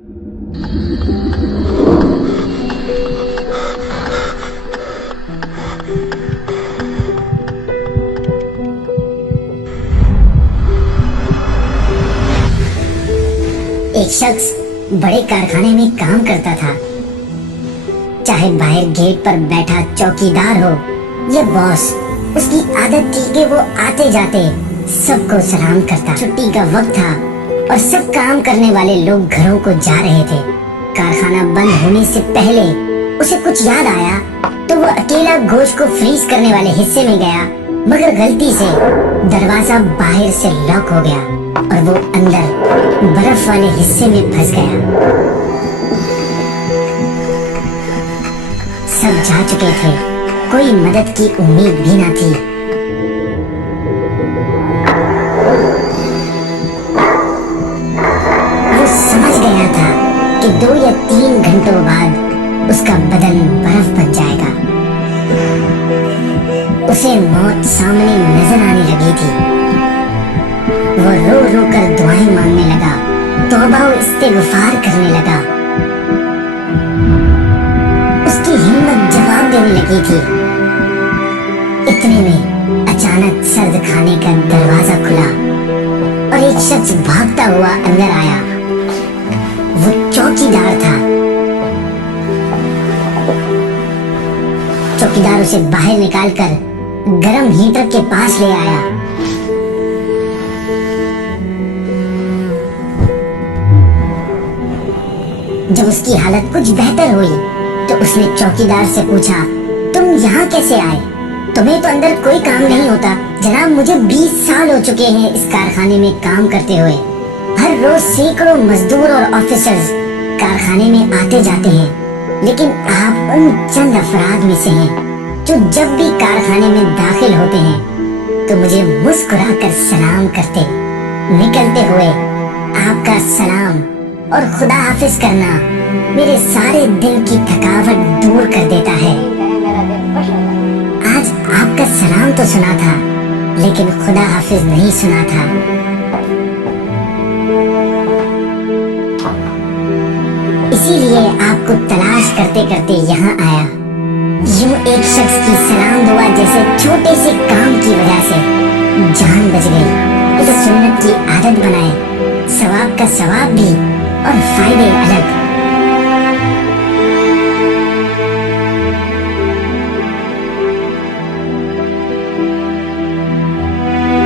ایک شخص بڑے کارخانے میں کام کرتا تھا. چاہے باہر گیٹ پر بیٹھا چوکیدار ہو یا باس، اس کی عادت تھی کہ وہ آتے جاتے سب کو سلام کرتا. چھٹی کا وقت تھا اور سب کام کرنے والے لوگ گھروں کو جا رہے تھے. کارخانہ بند ہونے سے پہلے اسے کچھ یاد آیا تو وہ اکیلا گوشت کو فریز کرنے والے حصے میں گیا، مگر غلطی سے دروازہ باہر سے لاک ہو گیا اور وہ اندر برف والے حصے میں پھنس گیا. سب جا چکے تھے، کوئی مدد کی امید بھی نہ تھی. وہ سمجھ گیا تھا کہ 2 یا 3 گھنٹوں بعد اس کا بدن برف بن جائے گا. اسے موت سامنے نظر آنے لگی تھی. وہ رو رو کر دعائیں مانگنے لگا، توبہ و استغفار کرنے لگا. اس کی ہمت جواب دینے لگی تھی. اتنے میں اچانک سرد کھانے کا دروازہ کھلا اور ایک شخص بھاگتا ہوا اندر آیا. وہ چوکیدار تھا. چوکیدار اسے باہر نکال کر گرم ہیٹر کے پاس لے آیا. جب اس کی حالت کچھ بہتر ہوئی تو اس نے چوکیدار سے پوچھا، تم یہاں کیسے آئے؟ تمہیں تو اندر کوئی کام نہیں ہوتا. جناب، مجھے 20 سال ہو چکے ہیں اس کارخانے میں کام کرتے ہوئے. ہر روز سینکڑوں مزدور اور آفیسرز کارخانے میں آتے جاتے ہیں، لیکن آپ ان چند افراد میں سے ہیں جو جب بھی کارخانے میں داخل ہوتے ہیں تو مجھے مسکرا کر سلام کرتے. نکلتے ہوئے آپ کا سلام اور خدا حافظ کرنا میرے سارے دل کی تھکاوٹ دور کر دیتا ہے. آج آپ کا سلام تو سنا تھا لیکن خدا حافظ نہیں سنا تھا. اسی لیے آپ کو تلاش کرتے کرتے یہاں آیا. یوں ایک شخص کی سلام دعا جیسے چھوٹے سے کام کی وجہ سے جان بچ گئی. اسے سنت کی عادت بنائے، ثواب کا ثواب بھی اور فائدے الگ.